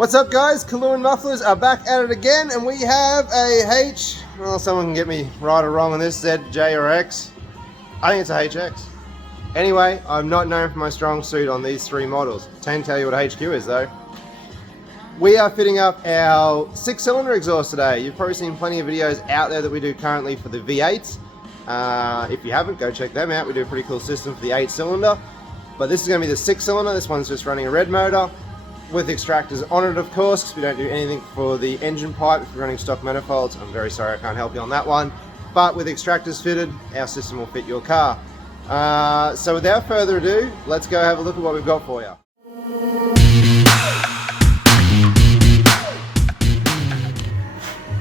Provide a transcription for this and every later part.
What's up guys, Kuluin Mufflers are back at it again, and we have a H, well someone can get me right or wrong on this, Z, J or X. I think it's a HX. Anyway, I'm not known for my strong suit on these three models. Can't tell you what HQ is though. We are fitting up our 6-cylinder exhaust today. You've probably seen plenty of videos out there that we do currently for the V8s. If you haven't, go check them out. We do a pretty cool system for the 8-cylinder. But this is going to be the 6-cylinder. This one's just running a red motor with extractors on it, of course, because we don't do anything for the engine pipe. If you're running stock manifolds, I'm very sorry I can't help you on that one. But with extractors fitted, our system will fit your car. So without further ado, let's go have a look at what we've got for you.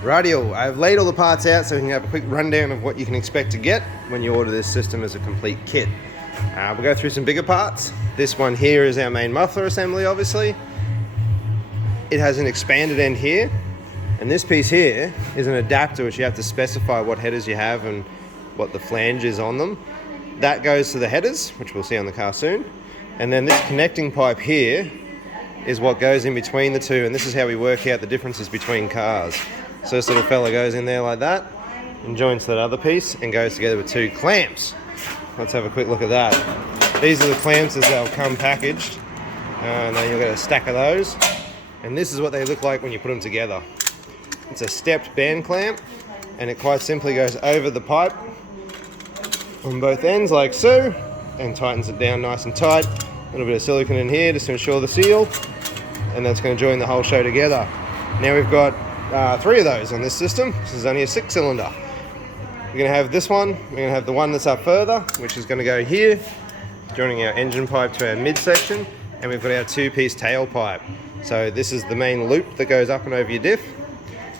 Rightio, I've laid all the parts out so we can have a quick rundown of what you can expect to get when you order this system as a complete kit. We'll go through some bigger parts. This one here is our main muffler assembly, obviously. It has an expanded end here, and this piece here is an adapter which you have to specify what headers you have and what the flange is on them. That goes to the headers, which we'll see on the car soon. And then this connecting pipe here is what goes in between the two, and this is how we work out the differences between cars. So this little fella goes in there like that and joins that other piece and goes together with two clamps. Let's have a quick look at that. These are the clamps as they'll come packaged, and then you'll get a stack of those. And this is what they look like when you put them together. It's a stepped band clamp, and it quite simply goes over the pipe on both ends like so, and tightens it down nice and tight. A little bit of silicone in here just to ensure the seal, and that's going to join the whole show together. Now we've got 3 of those on this system. This is only a 6-cylinder. We're going to have this one, we're going to have the one that's up further, which is going to go here, joining our engine pipe to our midsection, and we've got our 2-piece tailpipe. So this is the main loop that goes up and over your diff,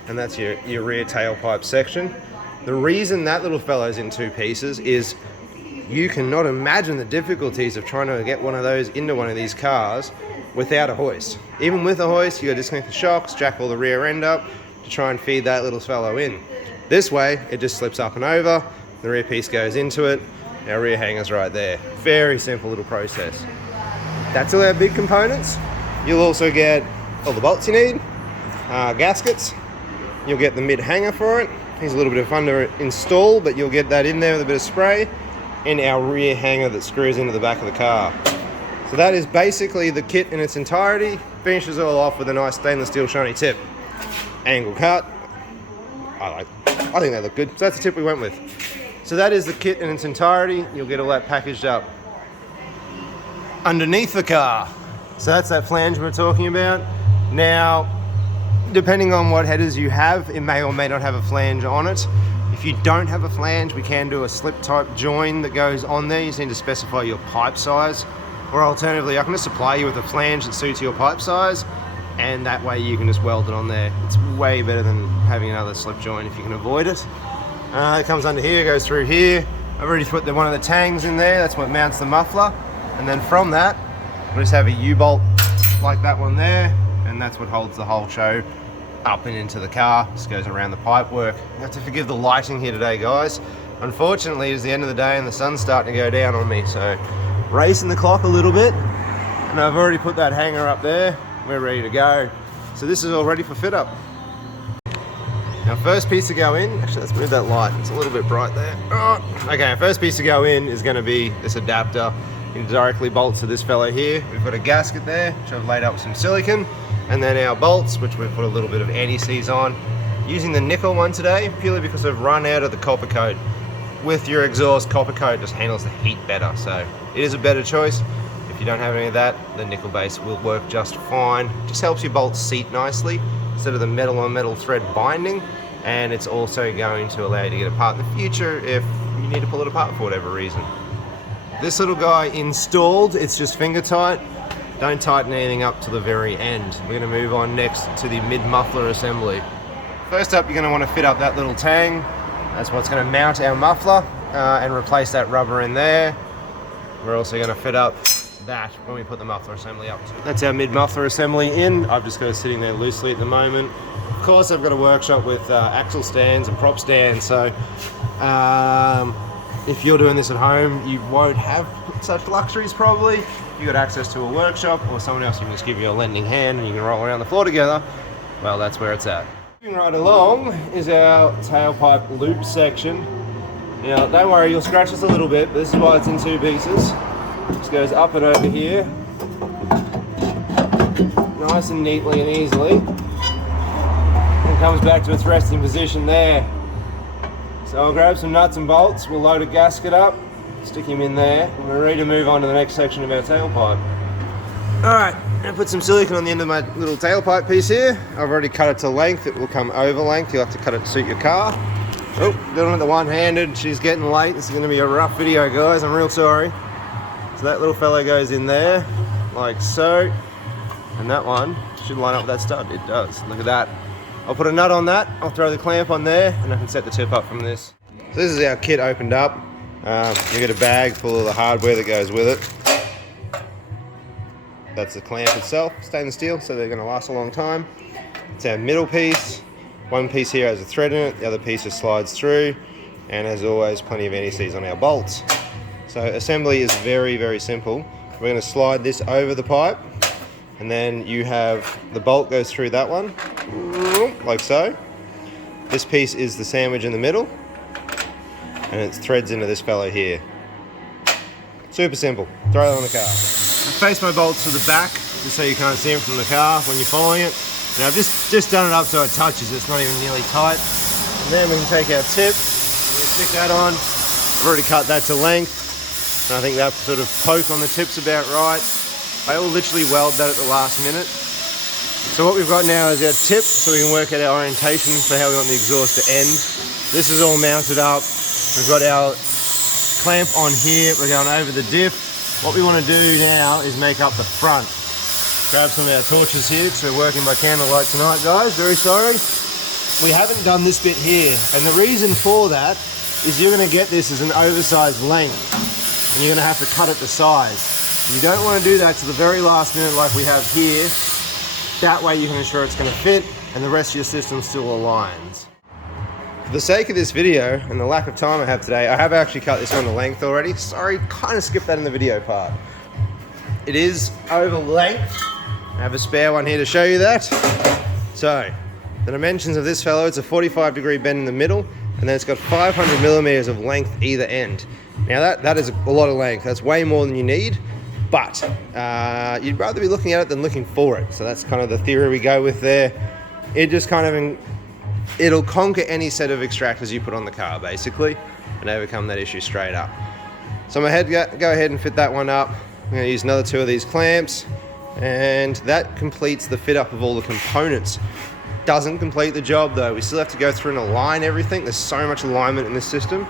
and that's your rear tailpipe section. The reason that little fellow's in 2 pieces is you cannot imagine the difficulties of trying to get one of those into one of these cars without a hoist. Even with a hoist, you got to disconnect the shocks, jack all the rear end up to try and feed that little fellow in. This way, it just slips up and over, the rear piece goes into it, our rear hanger's right there. Very simple little process. That's all our big components. You'll also get all the bolts you need, gaskets, you'll get the mid hanger for it. Here's a little bit of fun to install, but you'll get that in there with a bit of spray, and our rear hanger that screws into the back of the car. So that is basically the kit in its entirety. Finishes all off with a nice stainless steel shiny tip. Angle cut. I think they look good. So that's the tip we went with. So that is the kit in its entirety. You'll get all that packaged up underneath the car. So that's that flange we're talking about. Now, depending on what headers you have, it may or may not have a flange on it. If you don't have a flange, we can do a slip type join that goes on there. You just need to specify your pipe size. Or alternatively, I can just supply you with a flange that suits your pipe size, and that way you can just weld it on there. It's way better than having another slip joint if you can avoid it. It comes under here, goes through here. I've already put one of the tangs in there. That's what mounts the muffler. And then from that, we'll just have a U-bolt like that one there, and that's what holds the whole show up and into the car. Just goes around the pipe work. You have to forgive the lighting here today, guys. Unfortunately, it's the end of the day and the sun's starting to go down on me, so racing the clock a little bit. And I've already put that hanger up there. We're ready to go. So this is all ready for fit up. Now first piece to go in, actually let's move that light, it's a little bit bright there. Okay, first piece to go in is going to be this adapter. It directly bolts to this fellow here. We've got a gasket there, which I've laid up with some silicone, and then our bolts, which we've put a little bit of anti-seize on. Using the nickel one today, purely because I've run out of the copper coat. With your exhaust, copper coat just handles the heat better, so it is a better choice. If you don't have any of that, the nickel base will work just fine. Just helps your bolts seat nicely instead of the metal on metal thread binding, and it's also going to allow you to get it apart in the future if you need to pull it apart for whatever reason. This little guy installed, it's just finger tight. Don't tighten anything up to the very end. We're going to move on next to the mid-muffler assembly. First up, you're going to want to fit up that little tang. That's what's going to mount our muffler and replace that rubber in there. We're also going to fit up that when we put the muffler assembly up too. That's our mid-muffler assembly in. I've just got it sitting there loosely at the moment. Of course, I've got a workshop with axle stands and prop stands, so if you're doing this at home, you won't have such luxuries probably. If you've got access to a workshop or someone else who can just give you a lending hand and you can roll around the floor together, well, that's where it's at. Moving right along is our tailpipe loop section. Now, don't worry, you'll scratch this a little bit, but this is why it's in 2 pieces. Just goes up and over here, nice and neatly and easily, and comes back to its resting position there. So I'll grab some nuts and bolts, we'll load a gasket up, stick him in there, and we're ready to move on to the next section of our tailpipe. Alright, now put some silicone on the end of my little tailpipe piece here. I've already cut it to length, it will come over length, you'll have to cut it to suit your car. Oh, doing it the one-handed, she's getting late, this is going to be a rough video guys, I'm real sorry. So that little fellow goes in there, like so, and that one should line up with that stud, it does, look at that. I'll put a nut on that, I'll throw the clamp on there, and I can set the tip up from this. So this is our kit opened up. You get a bag full of the hardware that goes with it. That's the clamp itself, stainless steel, so they're going to last a long time. It's our middle piece. One piece here has a thread in it, the other piece just slides through, and as always, plenty of anti-seize on our bolts. So assembly is very, very simple. We're going to slide this over the pipe, and then you have the bolt goes through that one, like so. This piece is the sandwich in the middle, and it threads into this fellow here. Super simple. Throw it on the car. I face my bolts to the back, just so you can't see them from the car when you're following it. Now I've just done it up so it touches, it's not even nearly tight. And then we can take our tip, we stick that on. I've already cut that to length, and I think that sort of poke on the tip's about right. I will literally weld that at the last minute. So what we've got now is our tip, so we can work out our orientation for how we want the exhaust to end. This is all mounted up. We've got our clamp on here, we're going over the diff. What we want to do now is make up the front. Grab some of our torches here, because we're working by candlelight tonight, guys, very sorry. We haven't done this bit here, and the reason for that is you're going to get this as an oversized length, and you're going to have to cut it to size. You don't want to do that to the very last minute like we have here. That way you can ensure it's going to fit, and the rest of your system still aligns. For the sake of this video, and the lack of time I have today, I have actually cut this one to length already. Sorry, kind of skipped that in the video part. It is over length. I have a spare one here to show you that. So, the dimensions of this fellow, it's a 45-degree bend in the middle, and then it's got 500 millimeters of length either end. Now that is a lot of length. That's way more than you need, but you'd rather be looking at it than looking for it. So that's kind of the theory we go with there. It just kind of it'll conquer any set of extractors you put on the car, basically, and overcome that issue straight up. So I'm going to go ahead and fit that one up. I'm going to use another 2 of these clamps, and that completes the fit up of all the components. Doesn't complete the job though. We still have to go through and align everything. There's so much alignment in this system.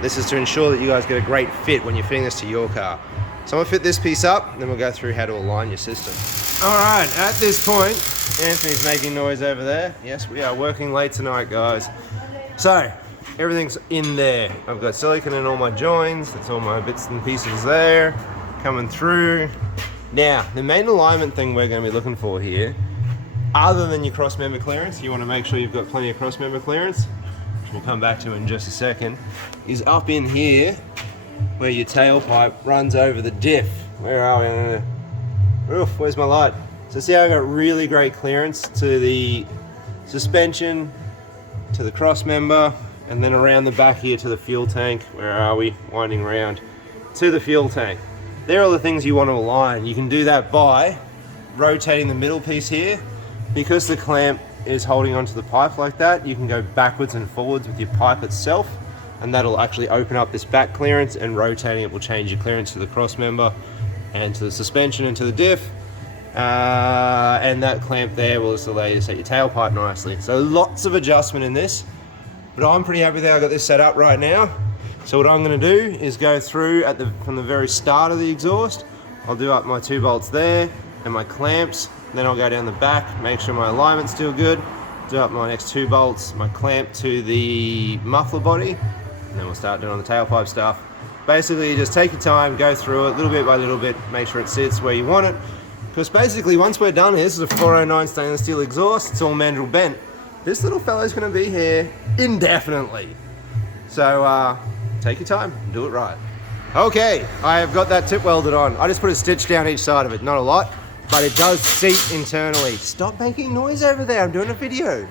This is to ensure that you guys get a great fit when you're fitting this to your car. So I'm going to fit this piece up, then we'll go through how to align your system. Alright, at this point, Anthony's making noise over there. Yes, we are working late tonight, guys. So, everything's in there. I've got silicone in all my joins. That's all my bits and pieces there, coming through. Now, the main alignment thing we're going to be looking for here, other than your cross member clearance, you want to make sure you've got plenty of cross member clearance, which we'll come back to in just a second, is up in here, where your tailpipe runs over the diff. Where are we? Oof, where's my light? So see how I got really great clearance to the suspension, to the cross member, and then around the back here to the fuel tank. Where are we? Winding around to the fuel tank. They're all the things you want to align. You can do that by rotating the middle piece here. Because the clamp is holding onto the pipe like that, you can go backwards and forwards with your pipe itself, and that'll actually open up this back clearance, and rotating it will change your clearance to the cross member and to the suspension and to the diff. And that clamp there will just allow you to set your tailpipe nicely. So lots of adjustment in this, but I'm pretty happy that I got this set up right now. So what I'm going to do is go through from the very start of the exhaust. I'll do up my 2 bolts there and my clamps. Then I'll go down the back, make sure my alignment's still good. Do up my next 2 bolts, my clamp to the muffler body, and then we'll start doing on the tailpipe stuff. Basically, you just take your time, go through it little bit by little bit, make sure it sits where you want it. Because basically, once we're done here, this is a 409 stainless steel exhaust, it's all mandrel bent. This little fellow's going to be here indefinitely. So take your time, do it right. Okay, I have got that tip welded on. I just put a stitch down each side of it, not a lot, but it does seat internally. Stop making noise over there, I'm doing a video.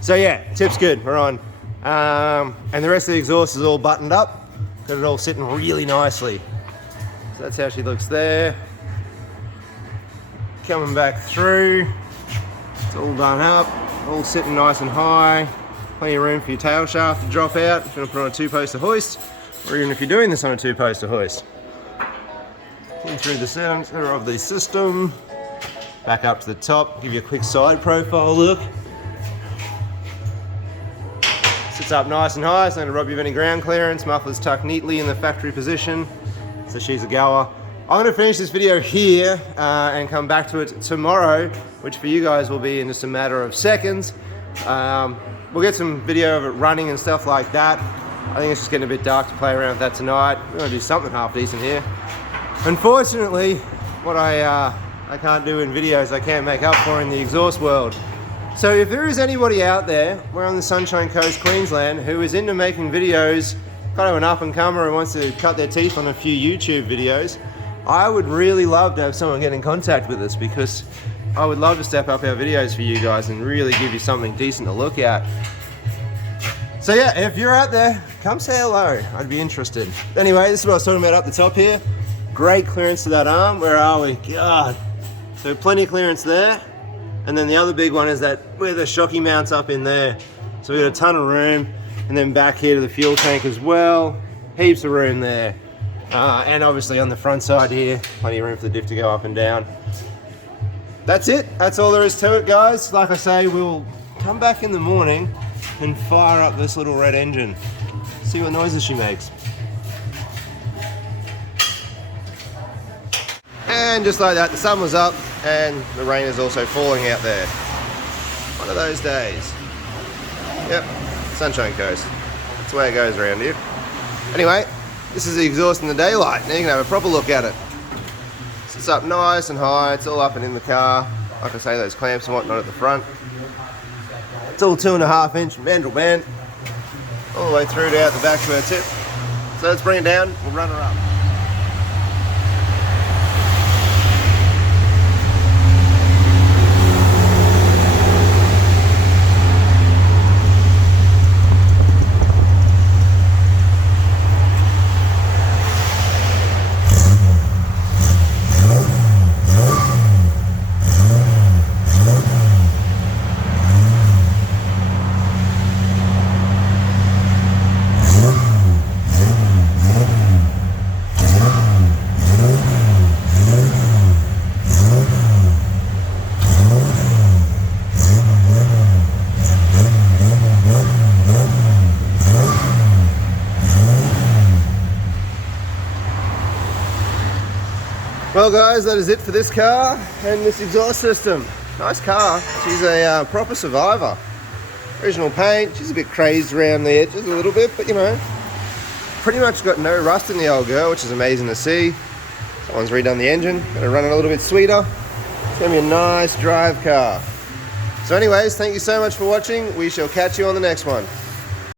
So yeah, tip's good, we're on. And the rest of the exhaust is all buttoned up. Got it all sitting really nicely. So that's how she looks there. Coming back through. It's all done up, all sitting nice and high. Plenty of room for your tail shaft to drop out if you want to put on a 2-poster hoist, or even if you're doing this on a 2-poster hoist. In through the center of the system, back up to the top, give you a quick side profile look. Sits up nice and high, so not going to rob you of any ground clearance. Muffler's tucked neatly in the factory position, so she's a goer. I'm going to finish this video here and come back to it tomorrow, which for you guys will be in just a matter of seconds. We'll get some video of it running and stuff like that. I think it's just getting a bit dark to play around with that tonight. We're going to do something half decent here. Unfortunately, what I can't do in videos, I can't make up for in the exhaust world. So if there is anybody out there, we're on the Sunshine Coast, Queensland, who is into making videos, kind of an up-and-comer who wants to cut their teeth on a few YouTube videos, I would really love to have someone get in contact with us, because I would love to step up our videos for you guys and really give you something decent to look at. So yeah, if you're out there, come say hello. I'd be interested. Anyway, this is what I was talking about up the top here. Great clearance to that arm. Where are we? God. So plenty of clearance there. And then the other big one is that where the shocky mounts up in there. So we've got a ton of room. And then back here to the fuel tank as well. Heaps of room there. And obviously on the front side here, plenty of room for the diff to go up and down. That's it. That's all there is to it, guys. Like I say, we'll come back in the morning and fire up this little red engine. See what noises she makes. And just like that, the sun was up and the rain is also falling out there. One of those days. Yep, Sunshine Coast. That's the way it goes around here. Anyway, this is the exhaust in the daylight. Now you can have a proper look at it. It's up nice and high, it's all up and in the car. Like I say, those clamps and whatnot at the front. It's all 2.5-inch mandrel band, all the way through to out the back to our tip. So let's bring it down, we'll run her up. Well guys, that is it for this car and this exhaust system. Nice car. She's a proper survivor. Original paint. She's a bit crazed around the edges a little bit, but you know, pretty much got no rust in the old girl, which is amazing to see. Someone's redone the engine. Gonna run it a little bit sweeter. It's gonna be a nice drive car. So anyways, thank you so much for watching. We shall catch you on the next one.